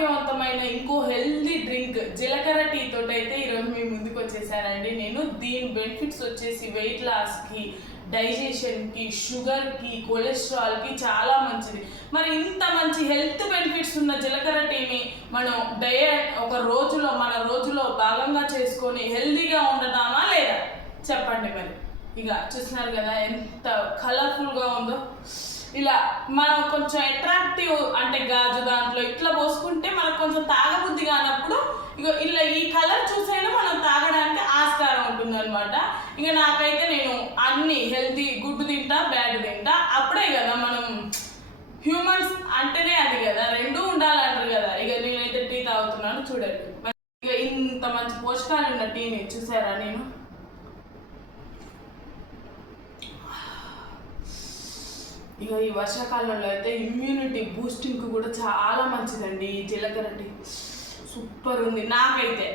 ఆరోగ్యవంతమైన ఇంకో healthy drink జీలకర్ర టీ తోటి అయితే ఈరోజు మీ ముందుకు వచ్చేసానండి. నేను దీని బెనిఫిట్స్ వచ్చేసి వెయిట్ లాస్కి, డైజెషన్కి, షుగర్కి, కొలెస్ట్రాల్కి చాలా మంచిది. మరి ఇంత మంచి హెల్త్ బెనిఫిట్స్ ఉన్న జీలకర్ర టీని మనం మన రోజులో భాగంగా చేసుకొని హెల్దీగా ఉండటామా లేదా చెప్పండి. మరి ఇక చూస్తున్నారు కదా ఎంత కలర్ఫుల్గా ఉందో. ఇలా మనం కొంచెం అట్రాక్టివ్ అంటే గాజు దాంట్లో ఇట్లా పోసుకుంటే మనకు కొంచెం తాగబుద్ధి కానప్పుడు ఇక ఇలా ఈ కలర్ చూసైనా మనం తాగడానికి ఆస్కారం ఉంటుంది అనమాట. ఇక నాకైతే నేను అన్ని హెల్తీ గుడ్ తింటా, బ్యాడ్ తింటా. అప్పుడే కదా మనం హ్యూమన్స్ అంటేనే అది కదా, రెండూ ఉండాలంటారు కదా. ఇక నేనైతే టీ తాగుతున్నాను చూడండి. ఇక ఇంత మంచి పోషకాలు ఉన్న టీని చూసారా నేను. ఇక ఈ వర్షాకాలంలో అయితే ఇమ్యూనిటీ బూస్టింగ్కి కూడా చాలా మంచిదండి ఈ జీలకర్ర టీ. సూపర్ ఉంది నాకైతే.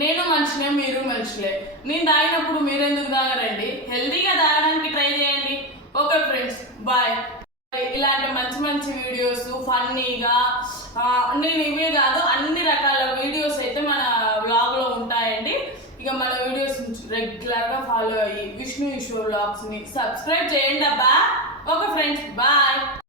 నేను మనిషినే, మీరు మనుషులే. నేను తాగినప్పుడు మీరెందుకు తాగరండి? హెల్తీగా తాగడానికి ట్రై చేయండి. Okay friends, bye. ఇలాంటి మంచి మంచి వీడియోస్ ఫన్నీగా నేను ఇవే కాదు అన్ని రకాల వీడియోస్ అయితే మన వ్లాగ్లో ఉంటాయండి. ఇక మన వీడియోస్ రెగ్యులర్గా ఫాలో అయ్యి విష్ణు ఈశ్వర్ వ్లాగ్స్ని సబ్స్క్రైబ్ చేయండి అబ్బా. Okay friends, bye.